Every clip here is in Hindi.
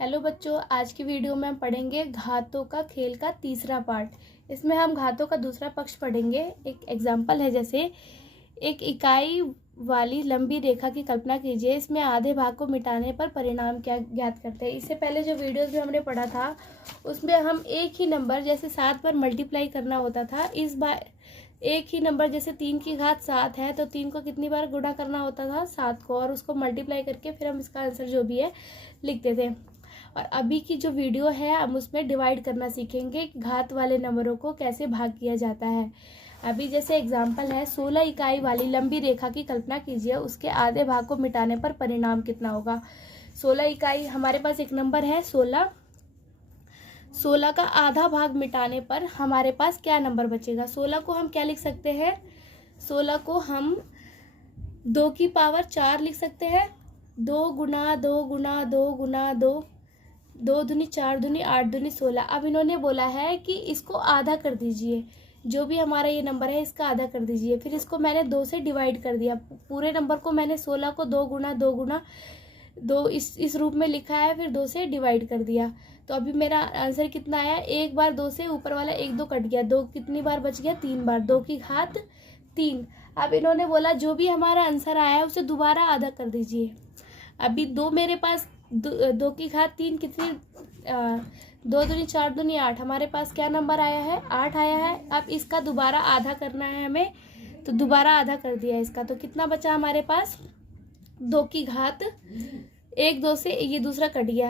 हेलो बच्चों, आज की वीडियो में हम पढ़ेंगे घातों का खेल का तीसरा पार्ट। इसमें हम घातों का दूसरा पक्ष पढ़ेंगे। एक एग्जाम्पल है, जैसे एक इकाई वाली लंबी रेखा की कल्पना कीजिए। इसमें आधे भाग को मिटाने पर परिणाम क्या ज्ञात करते हैं। इससे पहले जो वीडियोस में हमने पढ़ा था उसमें हम एक ही नंबर जैसे 7 पर मल्टीप्लाई करना होता था। इस बार एक ही नंबर जैसे 3 की घात 7 है तो 3 को कितनी बार गुणा करना होता था, 7 को, और उसको मल्टीप्लाई करके फिर हम इसका आंसर जो भी है लिखते थे। और अभी की जो वीडियो है हम उसमें डिवाइड करना सीखेंगे कि घात वाले नंबरों को कैसे भाग किया जाता है। अभी जैसे एग्जांपल है, 16 इकाई वाली लंबी रेखा की कल्पना कीजिए, उसके आधे भाग को मिटाने पर परिणाम कितना होगा। 16 इकाई, हमारे पास एक नंबर है 16। 16 का आधा भाग मिटाने पर हमारे पास क्या नंबर बचेगा। 16 को हम क्या लिख सकते हैं, 16 को हम 2 की पावर 4 लिख सकते हैं। 2 गुना 2 गुना 2 गुना 2, 2 दूनी 4 दूनी 8 दूनी 16। अब इन्होंने बोला है कि इसको आधा कर दीजिए, जो भी हमारा ये नंबर है इसका आधा कर दीजिए। फिर इसको मैंने 2 से डिवाइड कर दिया। पूरे नंबर को मैंने 16 को 2 गुना 2 गुना 2 इस रूप में लिखा है, फिर 2 से डिवाइड कर दिया। तो अभी मेरा आंसर कितना आया, एक बार 2 से ऊपर वाला 1 2 कट गया, 2 कितनी बार बच गया, 3 बार, 2 की घात 3। अब इन्होंने बोला जो भी हमारा आंसर आया है उसे दोबारा आधा कर दीजिए। अभी 2 मेरे पास 2 की घात 3 कितनी, 2 दूनी 4 दूनी 8, हमारे पास क्या नंबर आया है, 8 आया है। अब इसका दोबारा आधा करना है हमें, तो दोबारा आधा कर दिया इसका, तो कितना बचा हमारे पास, 2 की घात 1, 2 से ये दूसरा कट गया,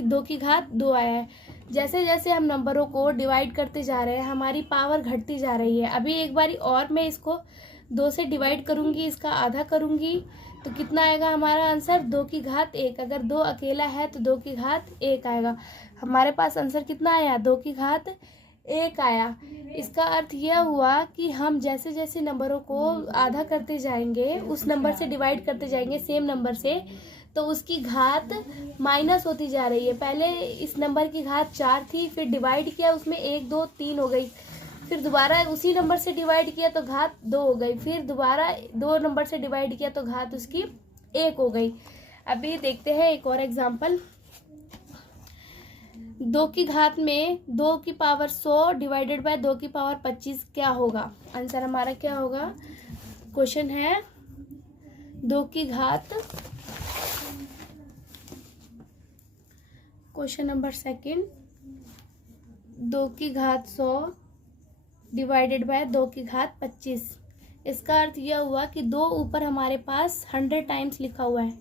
2 की घात 2 आया है। जैसे जैसे हम नंबरों को डिवाइड करते जा रहे हैं हमारी पावर घटती जा रही है। अभी एक बारी और मैं इसको 2 से डिवाइड करूंगी, इसका आधा करूंगी, तो कितना आएगा हमारा आंसर, 2 की घात 1। अगर 2 अकेला है तो 2 की घात 1 आएगा। हमारे पास आंसर कितना आया, 2 की घात 1 आया। इसका अर्थ यह हुआ कि हम जैसे जैसे नंबरों को आधा करते जाएंगे, उस नंबर से डिवाइड करते जाएंगे सेम नंबर से, तो उसकी घात माइनस होती जा रही है। पहले इस नंबर की घात 4 थी, फिर डिवाइड किया उसमें 1 2 3 हो गई, फिर दोबारा उसी नंबर से डिवाइड किया तो घात 2 हो गई, फिर दोबारा 2 नंबर से डिवाइड किया तो घात उसकी 1 हो गई। अभी देखते हैं एक और एग्जांपल। 2 की घात में 2 की पावर 100 डिवाइडेड बाय 2 की पावर 25 क्या होगा, आंसर हमारा क्या होगा। क्वेश्चन है 2 की घात, क्वेश्चन नंबर सेकंड, 2 की घात 100 डिवाइडेड बाय 2 की घात 25। इसका अर्थ यह हुआ कि 2 ऊपर हमारे पास 100 टाइम्स लिखा हुआ है।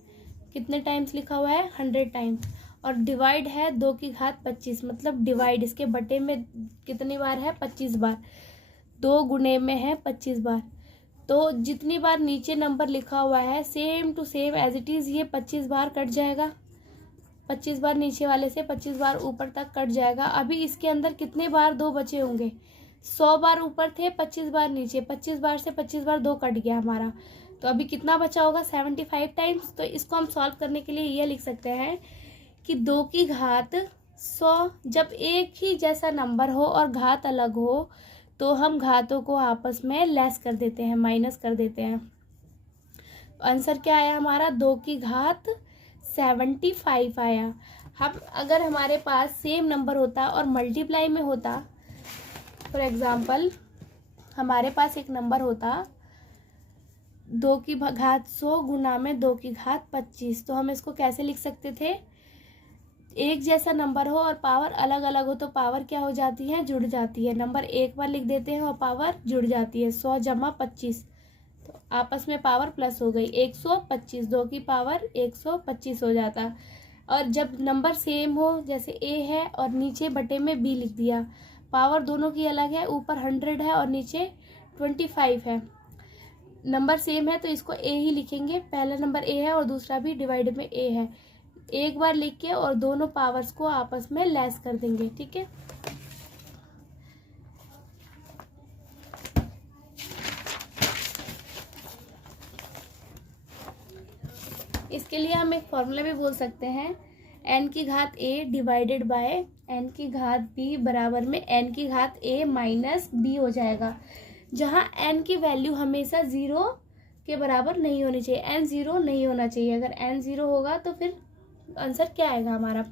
कितने टाइम्स लिखा हुआ है, 100 टाइम्स, और डिवाइड है 2 की घात 25, मतलब डिवाइड इसके बटे में कितनी बार है, 25 बार। 2 गुणे में है 25 बार, तो जितनी बार नीचे नंबर लिखा हुआ है same to same as it is ये 25 बार कट जाएगा। 25 बार नीचे वाले से 25 बार ऊपर तक कट जाएगा। अभी इसके अंदर कितने बार 2 बचे होंगे, 100 बार ऊपर थे, 25 बार नीचे, 25 बार से 25 बार 2 कट गया हमारा, तो अभी कितना बचा होगा, 75 टाइम्स। तो इसको हम सॉल्व करने के लिए ये लिख सकते हैं कि 2 की घात 100, जब एक ही जैसा नंबर हो और घात अलग हो तो हम घातों को आपस में लेस कर देते हैं, माइनस कर देते हैं। आंसर क्या आया हमारा, 2 की घात 75 आया। हम अगर हमारे पास सेम नंबर होता और मल्टीप्लाई में होता, फॉर एग्जाम्पल हमारे पास एक नंबर होता 2 की घात 100 गुना में 2 की घात 25, तो हम इसको कैसे लिख सकते थे, एक जैसा नंबर हो और पावर अलग अलग हो तो पावर क्या हो जाती है, जुड़ जाती है। नंबर एक बार लिख देते हैं और पावर जुड़ जाती है, 100 जमा 25, तो आपस में पावर प्लस हो गई, 125, 2 की पावर 125 हो जाता। और जब नंबर सेम हो, जैसे ए है और नीचे बटे में बी लिख दिया, पावर दोनों की अलग है, ऊपर 100 है और नीचे 25 है। नंबर सेम है तो इसको ए ही लिखेंगे, पहला नंबर ए है और दूसरा भी डिवाइड में ए है। एक बार लिख के और दोनों पावर्स को आपस में लेस कर देंगे, ठीक है। इसके लिए हम एक फॉर्मूला भी बोल सकते हैं, n की घात a डिवाइडेड बाय n की घात b बराबर में n की घात a माइनस b हो जाएगा, जहां n की वैल्यू हमेशा 0 के बराबर नहीं होनी चाहिए, n 0 नहीं होना चाहिए। अगर n 0 होगा तो फिर आंसर क्या आएगा हमारा,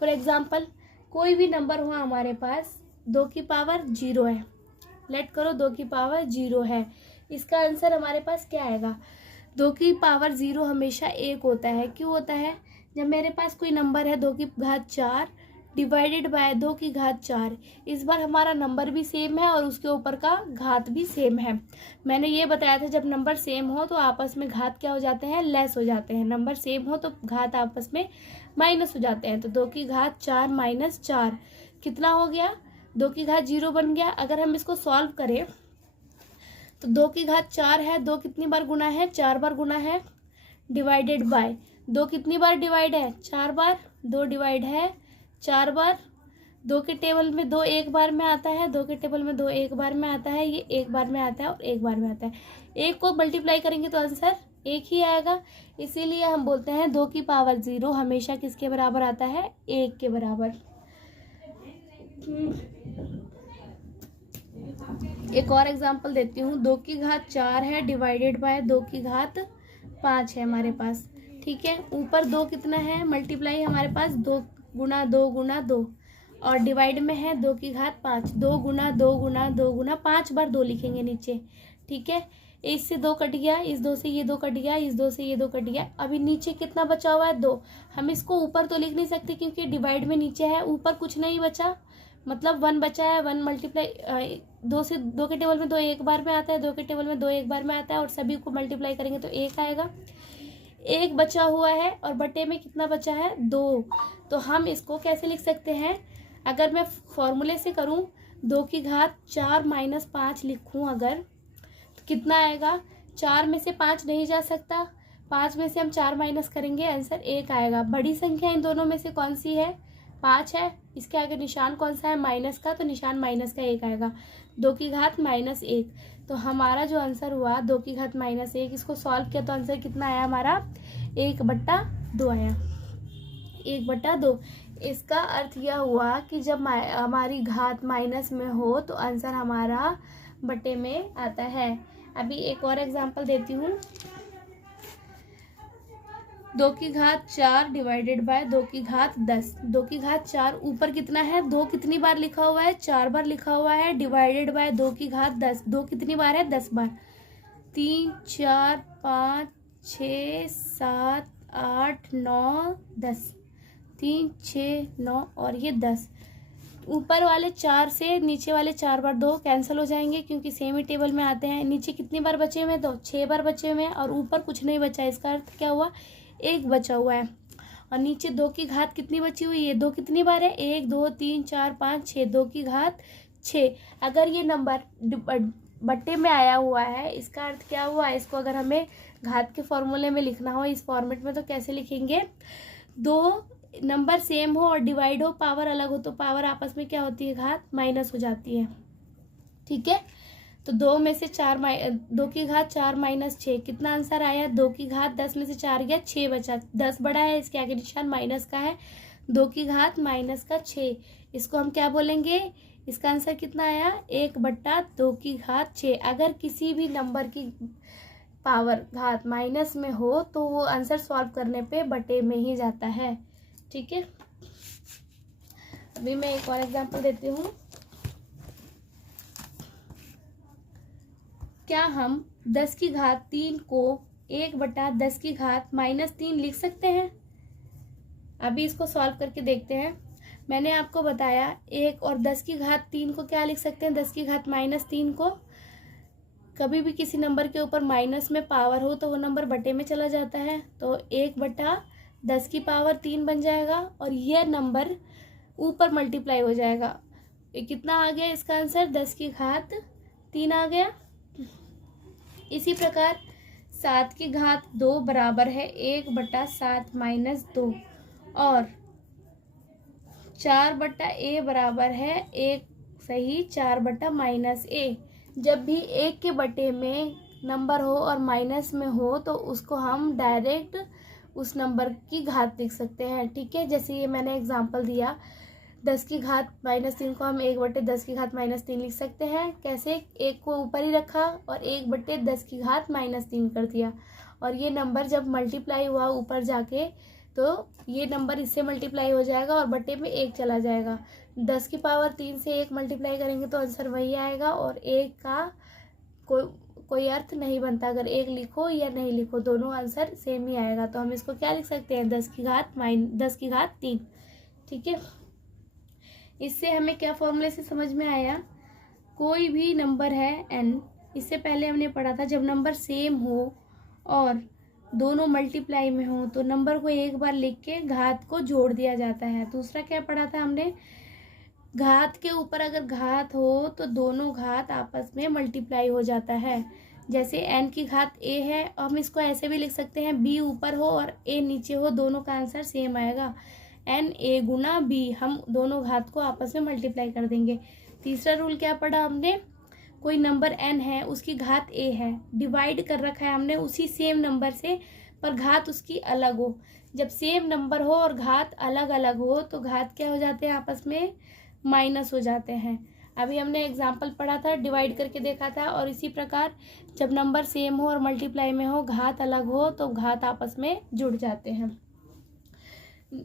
फॉर एग्जाम्पल कोई भी नंबर हुआ हमारे पास 2 की पावर 0 है, लेट करो 2 की पावर 0 है, इसका आंसर हमारे पास क्या आएगा? 2 की पावर 0 हमेशा 1 होता है। क्यों होता है? जब मेरे पास कोई नंबर है 2 की घात 4 डिवाइडेड बाय 2 की घात 4, इस बार हमारा नंबर भी सेम है और उसके ऊपर का घात भी सेम है। मैंने ये बताया था जब नंबर सेम हो तो आपस में घात क्या हो जाते हैं? लेस हो जाते हैं। नंबर सेम हो तो घात आपस में माइनस हो जाते हैं। तो 2 की घात 4 माइनस 4 कितना हो गया? 2 की घात 0 बन गया। अगर हम इसको सॉल्व करें तो 2 की घात 4 है, 2 कितनी बार गुना है? 4 बार गुना है, डिवाइडेड बाय 2 कितनी बार डिवाइड है? 4 बार। 2 डिवाइड है 4 बार। 2 के टेबल में 2 एक बार में आता है, 2 के टेबल में 2 एक बार में आता है, ये एक बार में आता है और एक बार में आता है। एक को मल्टीप्लाई करेंगे तो आंसर एक ही आएगा। इसीलिए हम बोलते हैं 2 की पावर 0 हमेशा किसके बराबर आता है? 1 के बराबर। एक और एग्जांपल देती हूँ। 2 की घात 4 है डिवाइडेड बाय 2 की घात 5 है हमारे पास, ठीक है। ऊपर 2 कितना है? मल्टीप्लाई हमारे पास 2 गुना 2 गुना 2 और डिवाइड में है 2 की घात 5। 2 गुना 2 गुना 2 गुना 5 बार 2 लिखेंगे नीचे, ठीक है। इससे 2 कट गया, इस 2 से ये 2 कट गया, इस 2 से ये 2 कट गया। अभी नीचे कितना बचा हुआ है? 2। हम इसको ऊपर तो लिख नहीं सकते क्योंकि डिवाइड में नीचे है, ऊपर कुछ नहीं बचा, मतलब 1 बचा है। 1 मल्टीप्लाई 2 से 2 के टेबल में 2 एक बार में आता है, 2 के टेबल में 2 एक बार में आता है और सभी को मल्टीप्लाई करेंगे तो 1 आएगा। 1 बचा हुआ है और बटे में कितना बचा है? 2। तो हम इसको कैसे लिख सकते हैं? अगर मैं फॉर्मूले से करूं 2 की घात 4 माइनस 5 लिखूं अगर, तो कितना आएगा? 4 में से 5 नहीं जा सकता, 5 में से हम 4 माइनस करेंगे, आंसर 1 आएगा। बड़ी संख्या इन दोनों में से कौन सी है? 5 है। इसके आगे निशान कौन सा है? माइनस का, तो निशान माइनस का 1 आएगा। 2 की घात माइनस 1, तो हमारा जो आंसर हुआ 2 की घात माइनस 1, इसको सॉल्व किया तो आंसर कितना आया हमारा? 1/2 आया। 1/2। इसका अर्थ यह हुआ कि जब हमारी घात माइनस में हो तो आंसर हमारा बटे में आता है। अभी एक और एग्जांपल देती हूँ। 2 की घात 4 डिवाइडेड बाय 2 की घात 10। 2 की घात 4 ऊपर कितना है? 2 कितनी बार लिखा हुआ है? 4 बार लिखा हुआ है, डिवाइडेड बाय 2 की घात 10। 2 कितनी बार है? 10 बार। 3 4 5 6 7 8 9 10, 3 6 9 और ये 10। ऊपर वाले 4 से नीचे वाले 4 बार 2 कैंसिल हो जाएंगे क्योंकि सेम ही टेबल में आते हैं। नीचे कितनी बार बचे हुए हैं? 2 6 बार बचे हुए हैं और ऊपर कुछ नहीं बचा। इसका अर्थ क्या हुआ? 1 बचा हुआ है। और नीचे 2 की घात कितनी बची हुई है? 2 कितनी बार है? 1 2 3 4 5 6, 2 की घात 6। अगर ये नंबर बट्टे में आया हुआ है, इसका अर्थ क्या हुआ? इसको अगर हमें घात के फॉर्मूले में लिखना हो इस फॉर्मेट में तो कैसे लिखेंगे? 2 नंबर सेम हो और डिवाइड हो, पावर अलग हो तो पावर आपस में क्या होती है? घात माइनस हो जाती है, ठीक है। तो 2 में से 2 की घात 4 माइनस 6, कितना आंसर आया? 2 की घात 10 में से 4 गया, 6 बचा। 10 बड़ा है, इसके आगे निशान माइनस का है। 2 की घात माइनस का 6, इसको हम क्या बोलेंगे? इसका आंसर कितना आया? 1/2 की घात 6। अगर किसी भी नंबर की पावर घात माइनस में हो तो वो आंसर सॉल्व करने पे बटे में ही जाता है, ठीक है। अभी मैं एक और एग्जांपल देती हूँ। क्या हम 10 की घात 3 को 1/10 की घात -3 लिख सकते हैं? अभी इसको सॉल्व करके देखते हैं। मैंने आपको बताया 1 और 10 की घात 3 को क्या लिख सकते हैं? 10 की घात -3 को। कभी भी किसी नंबर के ऊपर माइनस में पावर हो तो वो नंबर बटे में चला जाता है, तो 1/10 की पावर 3 बन जाएगा और यह नंबर ऊपर मल्टीप्लाई हो जाएगा। कितना आ गया इसका आंसर? 10 की घात 3 आ गया। इसी प्रकार 7 की घात 2 बराबर है 1/7 - 2 और 4/a बराबर है 1 सही 4/-a। जब भी 1 के बटे में नंबर हो और माइनस में हो तो उसको हम डायरेक्ट उस नंबर की घात लिख सकते हैं, ठीक है। जैसे ये मैंने एग्जांपल दिया 10 की घात -3 को हम 1/10 की घात -3 लिख सकते हैं। कैसे? 1 को ऊपर ही रखा और 1/10 की घात -3 कर दिया और ये नंबर जब मल्टीप्लाई हुआ ऊपर जाके तो ये नंबर इससे मल्टीप्लाई हो जाएगा और बटे में 1 चला जाएगा। 10 की पावर 3 से 1 मल्टीप्लाई करेंगे तो आंसर वही आएगा, और 1 का कोई अर्थ नहीं बनता, अगर 1 लिखो या नहीं लिखो दोनों आंसर सेम ही आएगा। तो हम इसको क्या लिख सकते हैं, 10 की घात 3। ठीक है, इससे हमें क्या फॉर्मूले से समझ में आया, कोई भी नंबर है n, इससे पहले हमने पढ़ा था जब नंबर सेम हो और दोनों मल्टीप्लाई में हो तो नंबर को एक बार लिख के घात को जोड़ दिया जाता है। दूसरा क्या पढ़ा था हमने, घात के ऊपर अगर घात हो तो दोनों घात आपस में मल्टीप्लाई हो जाता है। जैसे n की घात a है, हम इसको ऐसे भी लिख सकते हैं, b ऊपर हो और a नीचे हो, दोनों का आंसर सेम आएगा। n a गुना b, हम दोनों घात को आपस में मल्टीप्लाई कर देंगे। तीसरा रूल क्या पढ़ा हमने, कोई नंबर n है, उसकी घात a है, डिवाइड कर रखा है हमने उसी सेम नंबर से, पर घात उसकी अलग हो। जब सेम नंबर हो और घात अलग अलग हो तो घात क्या हो जाते हैं, आपस में माइनस हो जाते हैं। अभी हमने एग्जाम्पल पढ़ा था, डिवाइड करके देखा था, और इसी प्रकार जब नंबर सेम हो और मल्टीप्लाई में हो, घात अलग हो तो घात आपस में जुड़ जाते हैं।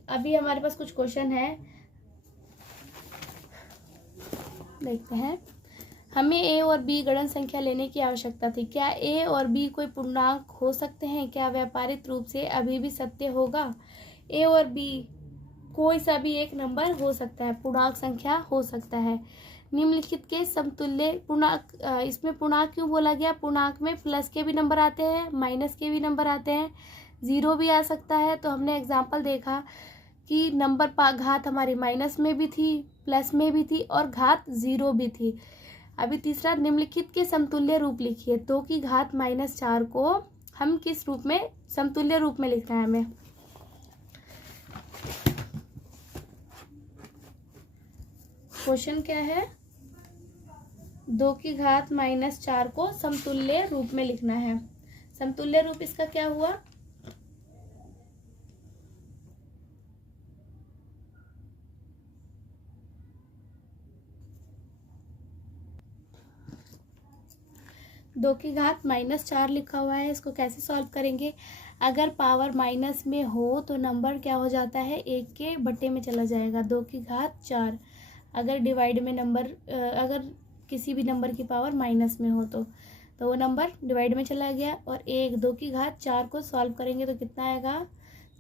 अभी हमारे पास कुछ क्वेश्चन है, देखते हैं। हमें a और b गणन संख्या लेने की आवश्यकता थी। क्या a और b कोई पूर्णांक हो सकते हैं? क्या व्यापारिक रूप से अभी भी सत्य होगा? a और b कोई सा भी एक नंबर हो सकता है, पूर्णांक संख्या हो सकता है। निम्नलिखित के समतुल्य पूर्णांक, इसमें पूर्णांक क्यों बोला गया, पूर्णांक में प्लस के भी नंबर आते हैं, माइनस के भी नंबर आते हैं, जीरो भी आ सकता है। तो हमने एग्जाम्पल देखा कि नंबर घात हमारी माइनस में भी थी, प्लस में भी थी और घात जीरो भी थी। अभी तीसरा, निम्नलिखित के समतुल्य रूप लिखिए। 2 की घात -4 को हम किस रूप में, समतुल्य रूप में लिखना है हमें। क्वेश्चन क्या है, 2 की घात -4 को समतुल्य रूप में लिखना है। समतुल्य रूप इसका क्या हुआ, दो की घात -4 लिखा हुआ है, इसको कैसे सॉल्व करेंगे। अगर पावर माइनस में हो तो नंबर क्या हो जाता है, 1 के बटे में चला जाएगा। 2 की घात 4, अगर डिवाइड में नंबर, अगर किसी भी नंबर की पावर माइनस में हो तो वो नंबर डिवाइड में चला गया। और 2 की घात 4 को सॉल्व करेंगे तो कितना आएगा,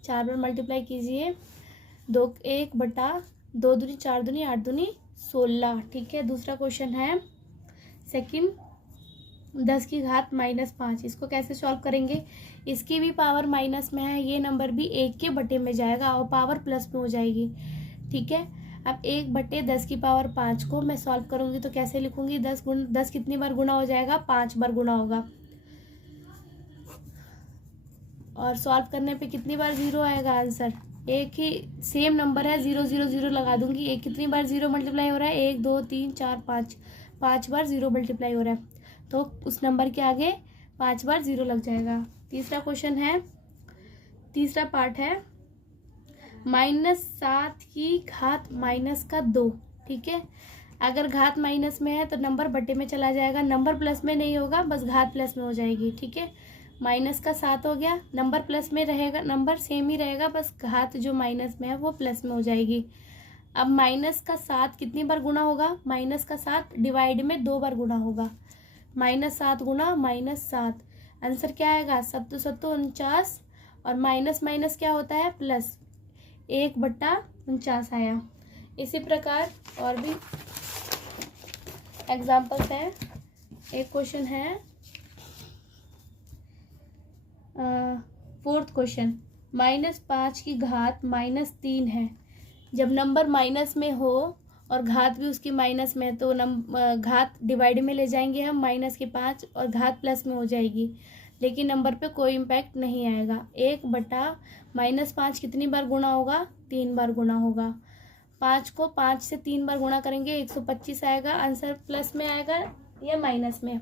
4 बार मल्टीप्लाई कीजिए, 1 बटा 2 दूनी 4 दूनी 8 दूनी 16। ठीक है, दूसरा क्वेश्चन है सेकंड, 10 की घात -5, इसको कैसे सॉल्व करेंगे। इसकी भी पावर माइनस में है, ये नंबर भी 1 के बटे में जाएगा और पावर प्लस में हो जाएगी। ठीक है, अब 1 बटे 10 की पावर 5 को मैं सॉल्व करूंगी तो कैसे लिखूंगी, 10 कितनी बार गुना हो जाएगा, 5 बार गुना होगा। और सॉल्व करने पे कितनी बार जीरो आएगा आंसर, एक ही सेम नंबर है, 0 0 0 लगा दूंगी। एक कितनी बार जीरो मल्टीप्लाई हो रहा है, 1 2 3 4 5, 5 बार जीरो मल्टीप्लाई हो रहा है, तो उस नंबर के आगे 5 बार जीरो लग जाएगा। तीसरा क्वेश्चन है, तीसरा पार्ट है, -7 की घात -2। ठीक है, अगर घात माइनस में है तो नंबर बटे में चला जाएगा, नंबर प्लस में नहीं होगा, बस घात प्लस में हो जाएगी। ठीक है, -7 हो गया, नंबर प्लस में रहेगा, नंबर सेम ही रहेगा, बस घात जो माइनस में है वो प्लस में हो जाएगी। अब -7 कितनी बार गुना होगा, -7 डिवाइड में 2 बार गुना होगा, -7 गुना -7, आंसर क्या आएगा, 7 7 49, और माइनस क्या होता है, प्लस, 1 बटा 49 आया। इसी प्रकार और भी एग्जाम्पल्स हैं। एक क्वेश्चन है, 4th क्वेश्चन, -5 की घात -3 है। जब नंबर माइनस में हो और घात भी उसकी माइनस में है तो घात डिवाइड में ले जाएंगे हम, -5 और घात प्लस में हो जाएगी, लेकिन नंबर पे कोई इम्पैक्ट नहीं आएगा। 1 बटा -5 कितनी बार गुना होगा, 3 बार गुना होगा। 5 को 5 से 3 बार गुना करेंगे, 125 आएगा। आंसर प्लस में आएगा या माइनस में,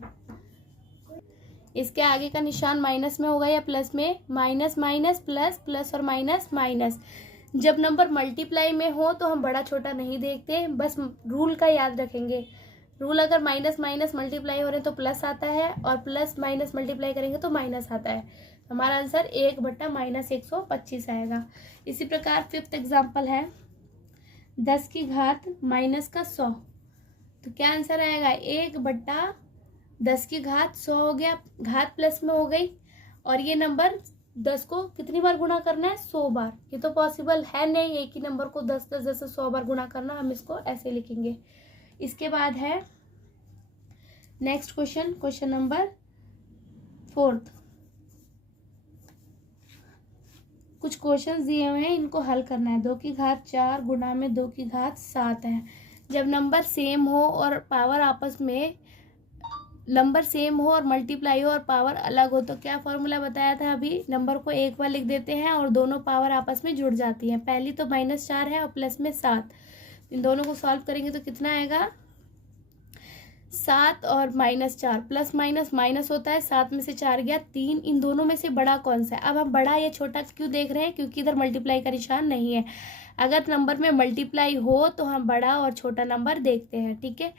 इसके आगे का निशान माइनस में होगा या प्लस में, माइनस माइनस प्लस, प्लस और माइनस माइनस। जब नंबर मल्टीप्लाई में हो तो हम बड़ा छोटा नहीं देखते, बस रूल का याद रखेंगे। रूल अगर माइनस माइनस मल्टीप्लाई हो रहे हैं तो प्लस आता है, और प्लस माइनस मल्टीप्लाई करेंगे तो माइनस आता है। हमारा आंसर 1/-125 आएगा। इसी प्रकार फिफ्थ एग्जाम्पल है 10 की घात -100, तो क्या आंसर आएगा 1/10 की घात 100 हो गया, घात प्लस में हो गई, और ये नंबर 10 को कितनी बार गुणा करना है 100 बार। ये तो पॉसिबल है नहीं एक ही नंबर को 10 10 10 से 100 बार गुणा करना, हम इसको ऐसे लिखेंगे। इसके बाद है नेक्स्ट क्वेश्चन, क्वेश्चन नंबर 4। कुछ क्वेश्चंस दिए हुए हैं, इनको हल करना है। 2 की घात 4 गुणा में 2 की घात 7 है। जब नंबर सेम हो और पावर आपस में नंबर सेम हो और मल्टीप्लाई हो और पावर अलग हो तो क्या फॉर्मूला बताया था अभी, नंबर को एक बार लिख देते हैं और दोनों पावर आपस में जुड़ जाती हैं। पहली तो -4 है और प्लस में 7, इन दोनों को सॉल्व करेंगे तो कितना आएगा 7 और -4, प्लस माइनस माइनस होता है, 7 में से 4 गया 3, इन दोनों में से बड़ा कौन सा है। अब हम बड़ा या छोटा क्यों देख रहे हैं, क्योंकि इधर मल्टीप्लाई का निशान नहीं है। अगर नंबर में मल्टीप्लाई हो तो हम बड़ा और छोटा नंबर देखते हैं, ठीक है।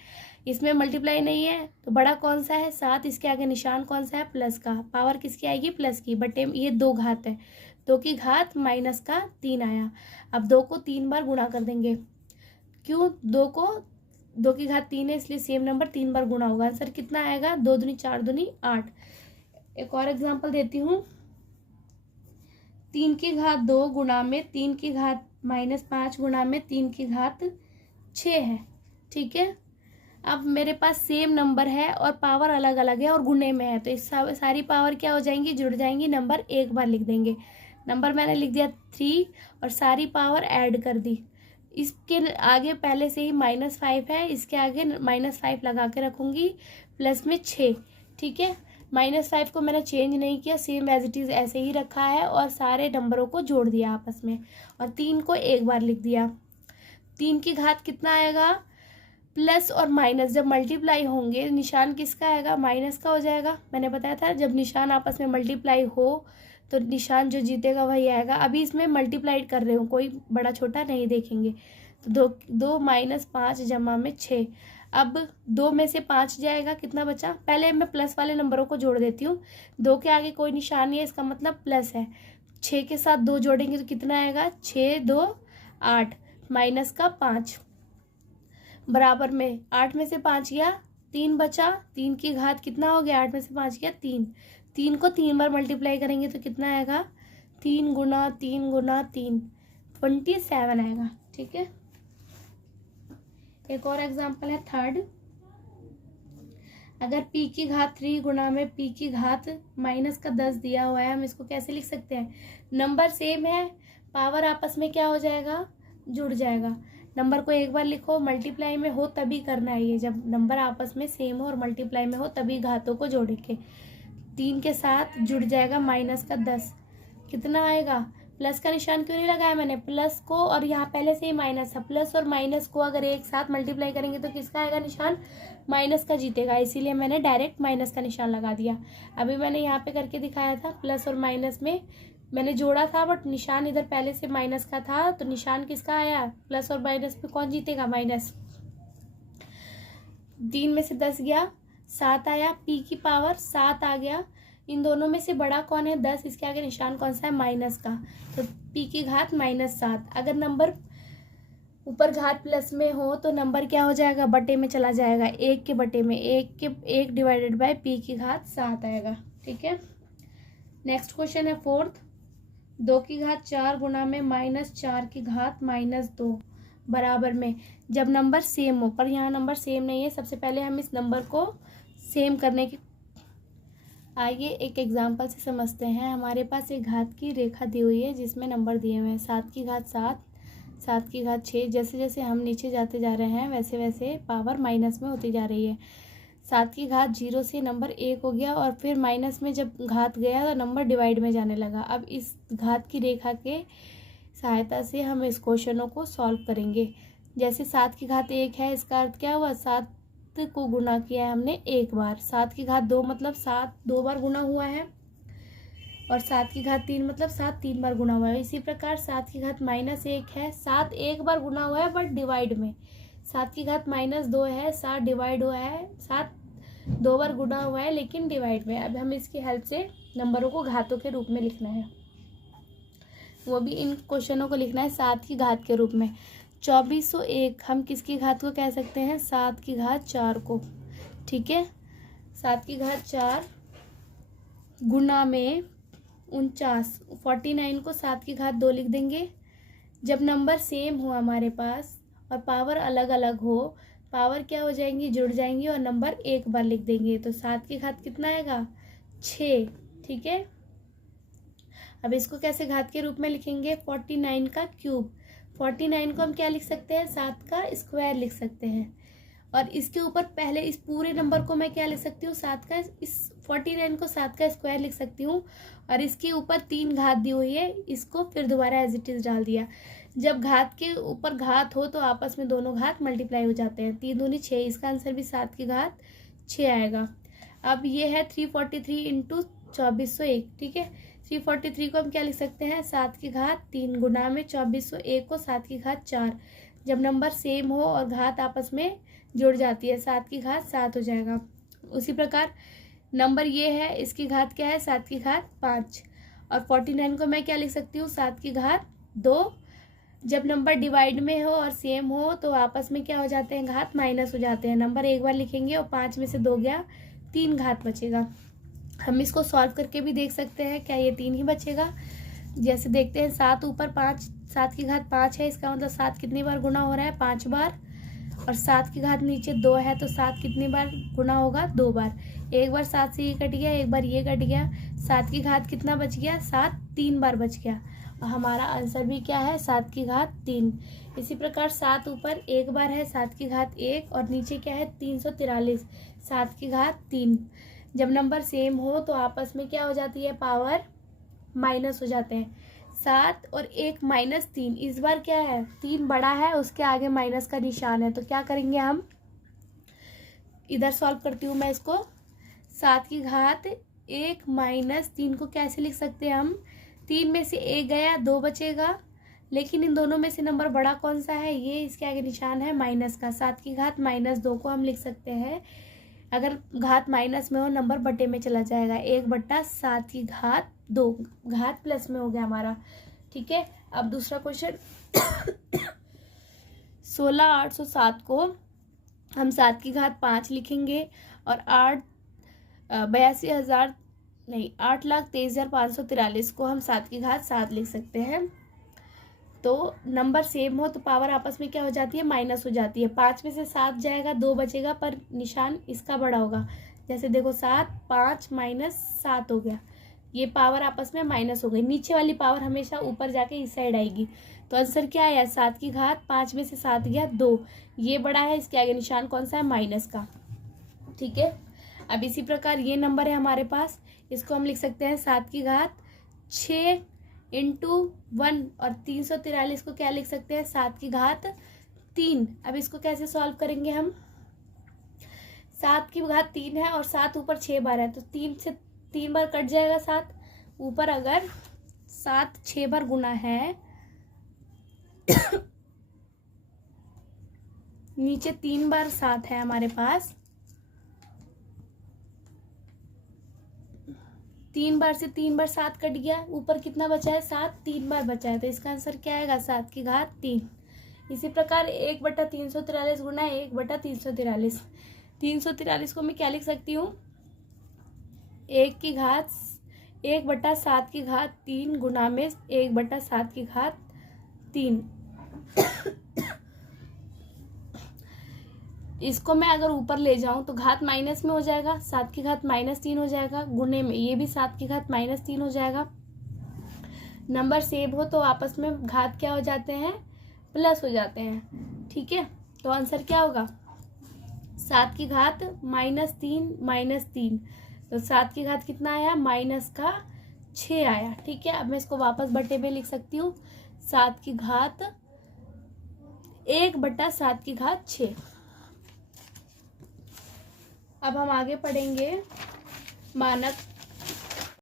इसमें मल्टीप्लाई नहीं है तो बड़ा कौन सा है 7, इसके आगे निशान कौन सा है प्लस का, पावर किसकी आएगी प्लस की, बटे ये 2 घात है, 2 की घात -3 आया। अब 2 को 3 बार गुणा कर देंगे, क्यों 2 की घात 3 है इसलिए सेम नंबर 3 बार गुणा होगा। आंसर कितना आएगा 2 दूनी 4 दूनी 8। एक और एग्जांपल देती हूँ, 3 की घात 2 गुणा में 3 की घात -5 गुणा में 3 की घात 6 है, ठीक है। अब मेरे पास सेम नंबर है और पावर अलग अलग है और गुणे में है, तो इस सारी पावर क्या हो जाएंगी जुड़ जाएंगी, नंबर एक बार लिख देंगे। नंबर मैंने लिख दिया 3 और सारी पावर ऐड कर दी। इसके आगे पहले से ही -5 है, इसके आगे -5 लगा के रखूंगी, प्लस में 6, ठीक है। -5 को मैंने चेंज नहीं किया, सेम एज इट इज़ ऐसे ही रखा है और सारे नंबरों को जोड़ दिया आपस में, और 3 को एक बार लिख दिया। 3 की घात कितना आएगा, प्लस और माइनस जब मल्टीप्लाई होंगे निशान किसका आएगा माइनस का हो जाएगा। मैंने बताया था जब निशान आपस में मल्टीप्लाई हो तो निशान जो जीतेगा वही आएगा। अभी इसमें मल्टीप्लाइड कर रहे हो, कोई बड़ा छोटा नहीं देखेंगे। तो 2 -5 जमा में 6, अब 2 में से 5 जाएगा, कितना बचा, पहले मैं प्लस वाले नंबरों को जोड़ देती हूँ। 2 के आगे कोई निशान नहीं है, इसका मतलब प्लस है। 6 के साथ 2 जोड़ेंगे तो कितना आएगा 6 2 8 माइनस का 5 बराबर में 8 में से 5 गया 3 बचा, 3 की घात कितना हो गया 8 में से 5 गया 3, 3 को 3 बार मल्टीप्लाई करेंगे तो कितना आएगा 3 गुना 3 गुना 3 27 आएगा, ठीक है। एक और एग्जांपल है थर्ड, अगर p की घात 3 गुना में p की घात -10 दिया हुआ है, हम इसको कैसे लिख सकते हैं, नंबर सेम है पावर आपस में क्या हो जाएगा जुड़ जाएगा। नंबर को एक बार लिखो, मल्टीप्लाई में हो तभी करना है ये, जब नंबर आपस में सेम हो और मल्टीप्लाई में हो तभी घातों को जोड़ेंगे। 3 के साथ जुड़ जाएगा -10, कितना आएगा, प्लस का निशान क्यों नहीं लगाया मैंने, प्लस को, और यहाँ पहले से ही माइनस था, प्लस और माइनस को अगर एक साथ मल्टीप्लाई करेंगे तो किसका आएगा निशान माइनस का जीतेगा, इसीलिए मैंने डायरेक्ट माइनस का निशान लगा दिया। अभी मैंने यहाँ पे करके दिखाया था, प्लस और माइनस में मैंने जोड़ा था बट निशान इधर पहले से माइनस का था, तो निशान किसका आया प्लस और माइनस में कौन जीतेगा माइनस। 3 में से 10 गया 7 आया, p की पावर 7 आ गया, इन दोनों में से बड़ा कौन है 10, इसके आगे निशान कौन सा है माइनस का, तो p की घात -7। अगर नंबर ऊपर घात प्लस में हो तो नंबर क्या हो जाएगा बटे में चला जाएगा, 1 के बटे में 1 डिवाइडेड बाय p की घात 7 आएगा, ठीक है। नेक्स्ट क्वेश्चन है फोर्थ, 2 की घात 4 गुना में -4 की घात -2 बराबर में, जब नंबर सेम हो, पर यहाँ नंबर सेम नहीं है, सबसे पहले हम इस नंबर को सेम करने की, आइए एक एग्जांपल से समझते हैं। हमारे पास एक घात की रेखा दी हुई है जिसमें नंबर दिए हुए हैं 7 की घात 7, 7 की घात 6, जैसे जैसे हम नीचे जाते जा रहे हैं वैसे वैसे पावर माइनस में होती जा रही है। 7 की घात 0 से नंबर 1 हो गया और फिर माइनस में जब घात गया तो नंबर डिवाइड में जाने लगा। अब इस घात की रेखा के सहायता से हम इस क्वेश्चनों को सॉल्व करेंगे। जैसे 7 की घात 1 है, इसका अर्थ क्या हुआ 7 को गुना किया है हमने एक बार, 7 की घात 2 मतलब 7 2 बार गुना हुआ है, और 7 की घात 3 मतलब 7 3 बार गुना हुआ है। इसी प्रकार 7 की घात -1 है, 7 एक बार गुना हुआ है बट डिवाइड में, 7 की घात -2 है, 7 डिवाइड हुआ है, 7 2 बार गुना हुआ है लेकिन डिवाइड में। अब हम इसकी हेल्प से नंबरों को घातों के रूप में लिखना है, वो भी इन क्वेश्चनों को लिखना है 7 की घात के रूप में। 2401 हम किसकी घात को कह सकते हैं? 7 की घात 4 को। ठीक है, 7 की घात 4 गुना में 49। 49 को 7 की घात 2 लिख देंगे। जब नंबर सेम हो हमारे पास और पावर अलग अलग हो, पावर क्या हो जाएंगी? जुड़ जाएंगी और नंबर एक बार लिख देंगे। तो 7 की घात कितना आएगा? 6। ठीक है, अब इसको कैसे घात के रूप में लिखेंगे? 49 का क्यूब। 49 को हम क्या लिख सकते हैं? 7 का स्क्वायर लिख सकते हैं। और इसके ऊपर पहले इस पूरे नंबर को मैं क्या लिख सकती हूँ? 7 का, इस 49 को 7 का स्क्वायर लिख सकती हूँ। और इसके ऊपर 3 घात दी हुई है, इसको फिर दोबारा एज इट इज डाल दिया। जब घात के ऊपर घात हो तो आपस में दोनों घात मल्टीप्लाई हो जाते हैं। 3 दूनी 6, इसका आंसर भी 7 की घात 6 आएगा। अब ये है 343 इंटू 2401। ठीक है, 343 को हम क्या लिख सकते हैं? 7 की घात 3 गुना में 2401 को 7 की घात 4। जब नंबर सेम हो और घात आपस में जुड़ जाती है, 7 की घात 7 हो जाएगा। उसी प्रकार नंबर ये है, इसकी घात क्या है? 7 की घात 5। और 49 को मैं क्या लिख सकती हूँ? 7 की घात 2। जब नंबर डिवाइड में हो और सेम हो तो आपस में क्या हो जाते हैं? घात माइनस हो जाते हैं। नंबर एक बार लिखेंगे और 5 में से 2 गया, 3 घात बचेगा। हम इसको सॉल्व करके भी देख सकते हैं, क्या ये 3 ही बचेगा? जैसे देखते हैं, 7 ऊपर 5, 7 की घात 5 है, इसका मतलब 7 कितनी बार गुना हो रहा है? 5 बार। और 7 की घात नीचे 2 है, तो 7 कितनी बार गुना होगा? 2 बार। एक बार 7 से ये कट गया, एक बार ये कट गया, 7 की घात कितना बच गया? 7 3 बार बच गया। और हमारा आंसर भी क्या है? 7 की घात 3। इसी प्रकार 7 ऊपर एक बार है, 7 की घात 1, और नीचे क्या है? 343, 7 की घात 3। जब नंबर सेम हो तो आपस में क्या हो जाती है? पावर माइनस हो जाते हैं। 7 और 1 माइनस 3, इस बार क्या है? 3 बड़ा है, उसके आगे माइनस का निशान है, तो क्या करेंगे हम? इधर सॉल्व करती हूँ मैं इसको। 7 की घात 1 माइनस 3 को कैसे लिख सकते हैं हम? 3 में से 1 गया, 2 बचेगा, लेकिन इन दोनों में से नंबर बड़ा कौन सा है? ये इसके आगे निशान है माइनस का। 7 की घात माइनस 2 को हम लिख सकते हैं, अगर घात माइनस में हो नंबर बटे में चला जाएगा, 1/7 की घात 2, घात प्लस में हो गया हमारा। ठीक है, अब दूसरा क्वेश्चन 16807 को हम 7 की घात 5 लिखेंगे और 8,23,543 को हम 7 की घात 7 लिख सकते हैं। तो नंबर सेम हो तो पावर आपस में क्या हो जाती है? माइनस हो जाती है। 5 में से 7 जाएगा, 2 बचेगा, पर निशान इसका बड़ा होगा। जैसे देखो 7, 5 माइनस 7 हो गया, ये पावर आपस में माइनस हो गई। नीचे वाली पावर हमेशा ऊपर जाके इस साइड आएगी। तो आंसर क्या आया? 7 की घात 5 में से 7 गया 2, ये बड़ा है, इसके आगे निशान कौन सा है? माइनस का। ठीक है, अब इसी प्रकार ये नंबर है हमारे पास, इसको हम लिख सकते हैं 7 की घात 6 इंटू 1, और 343 को क्या लिख सकते हैं? 7 की घात 3। अब इसको कैसे सॉल्व करेंगे हम? 7 की घात 3 है और 7 ऊपर 6 बार है, तो 3 से 3 बार कट जाएगा 7 ऊपर। अगर 7 6 बार गुना है नीचे 3 बार 7 है हमारे पास, 3 बार से 3 बार 7 कट गया, ऊपर कितना बचा है? 7 3 बार बचा है, तो इसका आंसर क्या आएगा? 7 की घात 3। इसी प्रकार 1/343 गुना 1/343, 343 को मैं क्या लिख सकती हूँ? 1/7 की घात 3 गुना में 1/7 की घात 3। इसको मैं अगर ऊपर ले जाऊं तो घात माइनस में हो जाएगा, 7 की घात -3 हो जाएगा, गुणे में ये भी 7 की घात -3 हो जाएगा। नंबर सेम हो तो आपस में घात क्या हो जाते हैं? प्लस हो जाते हैं। ठीक है, तो आंसर क्या होगा? 7 की घात -3, तो 7 की घात कितना आया? -6 आया। ठीक है, अब मैं इसको वापस बटे में लिख सकती हूँ, 7 की घात 1/7 की घात 6। अब हम आगे पढ़ेंगे मानक